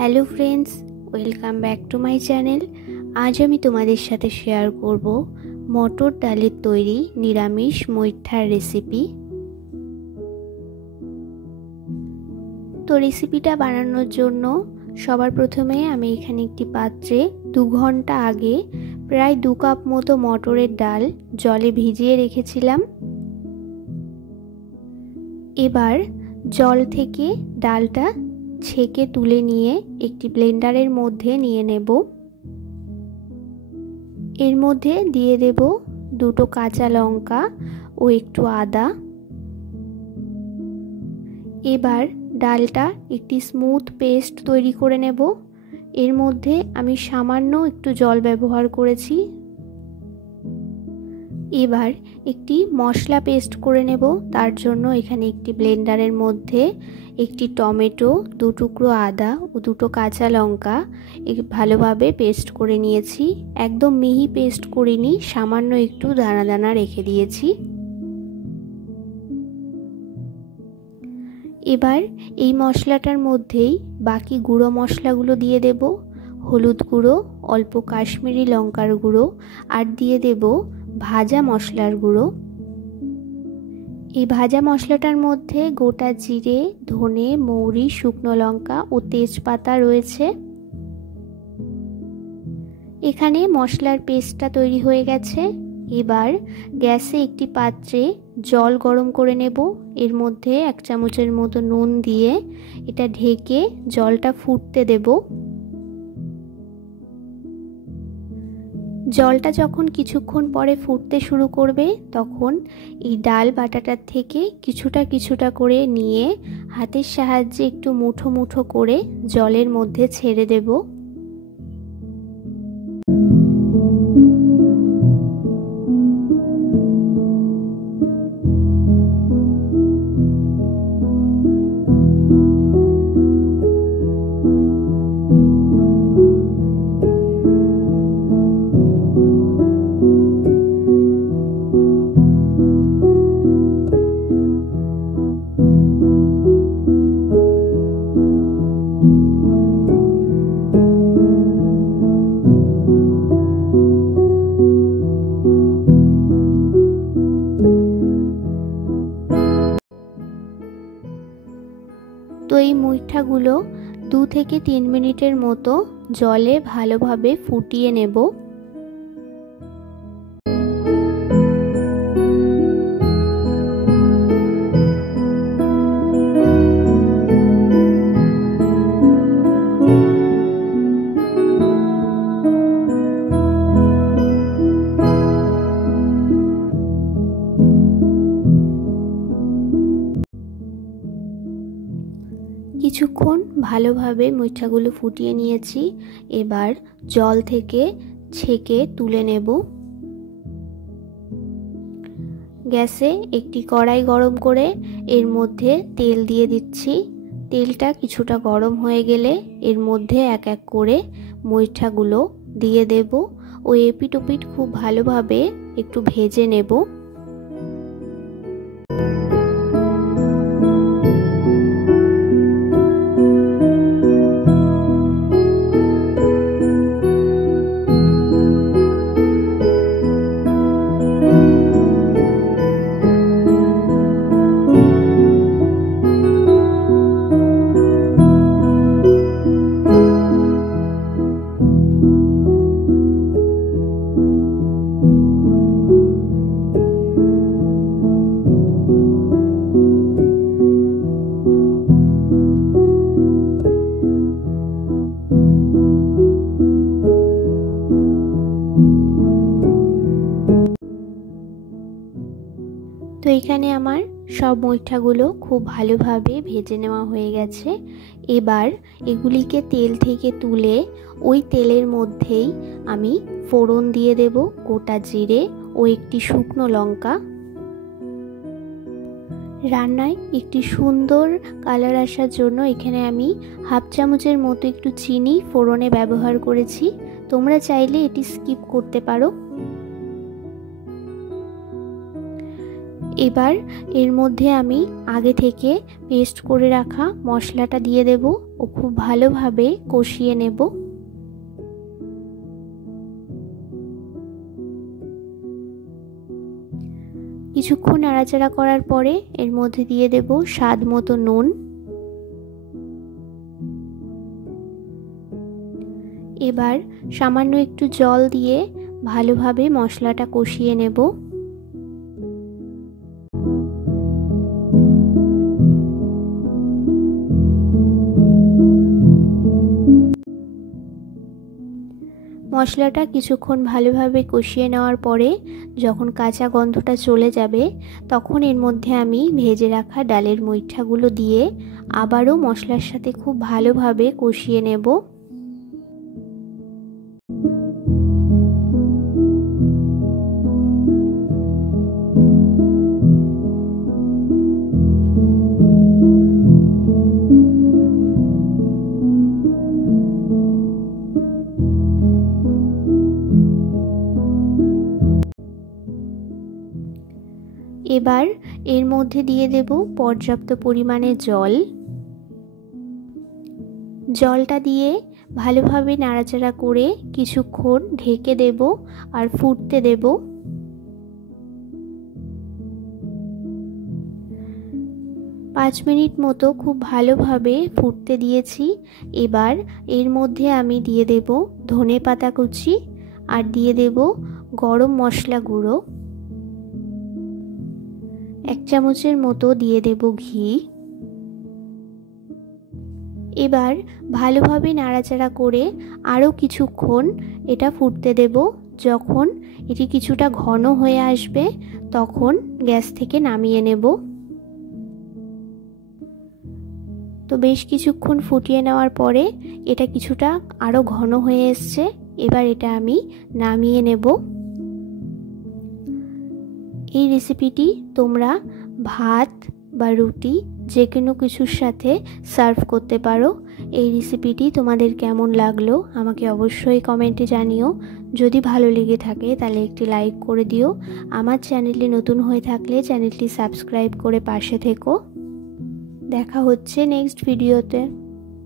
Hello friends, welcome back to my channel. আজ আমি তোমাদের সাথে শেয়ার করব মটর ডালের তৈরি নিরামিষ মৈঠার রেসিপি। তো রেসিপিটা বানানোর জন্য সবার প্রথমে আমি এখানে একটি পাত্রে 2 ঘন্টা আগে প্রায় 2 কাপ মতো মটরের ডাল জলে ভিজিয়ে রেখেছিলাম। এবার জল থেকে ডালটা ছেঁকে তুলে নিয়ে একটি ব্লেন্ডারের মধ্যে নিয়ে নেব। এর মধ্যে দিয়ে দেব 2টো কাঁচা লঙ্কা ও একটু আদা। এবার ডালটা একটি স্মুথ পেস্ট তৈরি করে নেব। এর মধ্যে আমি সামান্য একটু জল ব্যবহার করেছি। এবার একটি মশলা পেস্ট করে নেব। তার জন্য এখানে একটি ব্লেন্ডারের মধ্যে একটি টমেটো, 2 টুকরো আদা ও 2টো কাঁচা লঙ্কা ভালোভাবে পেস্ট করে নিয়েছি। একদম মিহি পেস্ট করিনি, সামান্য একটু দানা দানা রেখে দিয়েছি। এবার এই মশলাটার মধ্যেই বাকি গুঁড়ো মশলাগুলো দিয়ে দেব। হলুদ গুঁড়ো, অল্প কাশ্মীরি লঙ্কার গুঁড়ো আর দিয়ে দেব ভাজা মশলার গুঁড়ো। এই ভাজা মশলাটার মধ্যে গোটা জিরে, ধনে, মৌরি, শুকনো লঙ্কা ও তেজপাতা রয়েছে। এখানে মশলার পেস্টটা তৈরি হয়ে গেছে। এবার গ্যাসে একটি পাত্রে জল গরম করে নেব। এর মধ্যে 1 চামচের মতো নুন দিয়ে এটা ঢেকে জলটা ফুটতে দেব। জলটা যখন কিছুক্ষণ পরে ফুটতে শুরু করবে তখন এই ডাল বাটাটার থেকে কিছুটা করে নিয়ে হাতের সাহায্যে একটু মুঠো মুঠো করে জলের মধ্যে ছেড়ে দেব। তো এই মুইঠাগুলো 2 থেকে 3 মিনিটের মতো জলে ভালোভাবে ফুটিয়ে নেব। কিছুক্ষণ ভালোভাবে মুইঠাগুলো ফুটিয়ে নিয়েছি। এবার জল থেকে ছেঁকে তুলে নেব। গ্যাসে একটি কড়াই গরম করে এর মধ্যে তেল দিয়ে দিচ্ছি। তেলটা কিছুটা গরম হয়ে গেলে এর মধ্যে এক এক করে মুইঠাগুলো দিয়ে দেব ও এপিট ওপিট খুব ভালোভাবে একটু ভেজে নেব। তো এখানে আমার সব মুইঠাগুলো খুব ভালোভাবে ভেজে নেওয়া হয়ে গেছে। এবার এগুলিকে তেল থেকে তুলে ওই তেলের মধ্যেই আমি ফোড়ন দিয়ে দেব গোটা জিরে ও একটি শুকনো লঙ্কা। রান্নায় একটি সুন্দর কালার আসার জন্য এখানে আমি 1/2 চামচের মতো একটু চিনি ফোড়নে ব্যবহার করেছি। তোমরা চাইলে এটি স্কিপ করতে পারো। এবার এর মধ্যে আমি আগে থেকে পেস্ট করে রাখা মশলাটা দিয়ে দেব ও খুব ভালোভাবে কষিয়ে নেব। কিছুক্ষণ নাড়াচাড়া করার পরে এর মধ্যে দিয়ে দেব স্বাদ মতো নুন। এবার সামান্য একটু জল দিয়ে ভালোভাবে মশলাটা কষিয়ে নেব। মশলাটা কিছুক্ষণ ভালোভাবে কষিয়ে নেওয়ার পরে যখন কাঁচা গন্ধটা চলে যাবে তখন এর মধ্যে আমি ভেজে রাখা ডালের মুইঠাগুলো দিয়ে আবারও মশলার সাথে খুব ভালোভাবে কষিয়ে নেব। এবার এর মধ্যে দিয়ে দেব পর্যাপ্ত পরিমাণে জল। জলটা দিয়ে ভালোভাবে নাড়াচাড়া করে কিছুক্ষণ ঢেকে দেব আর ফুটতে দেব। পাঁচ মিনিট মতো খুব ভালোভাবে ফুটতে দিয়েছি। এবার এর মধ্যে আমি দিয়ে দেব ধনেপাতা কুচি আর দিয়ে দেব গরম মশলা গুঁড়ো। 1 চামচের মতো দিয়ে দেব ঘি। এবার ভালোভাবে নাড়াচাড়া করে আরও কিছুক্ষণ এটা ফুটতে দেব। যখন এটি কিছুটা ঘন হয়ে আসবে তখন গ্যাস থেকে নামিয়ে নেব। তো বেশ কিছুক্ষণ ফুটিয়ে নেওয়ার পরে এটা কিছুটা আরও ঘন হয়ে এসছে। এবার এটা আমি নামিয়ে নেব। এই রেসিপিটি তোমরা ভাত বা রুটি যে কোনো কিছুর সাথে সার্ভ করতে পারো। এই রেসিপিটি তোমাদের কেমন লাগলো আমাকে অবশ্যই কমেন্টে জানিও। যদি ভালো লেগে থাকে তাহলে একটি লাইক করে দিও। আমার চ্যানেলে নতুন হয়ে থাকলে চ্যানেলটি সাবস্ক্রাইব করে পাশে থেকো। দেখা হচ্ছে নেক্সট ভিডিওতে।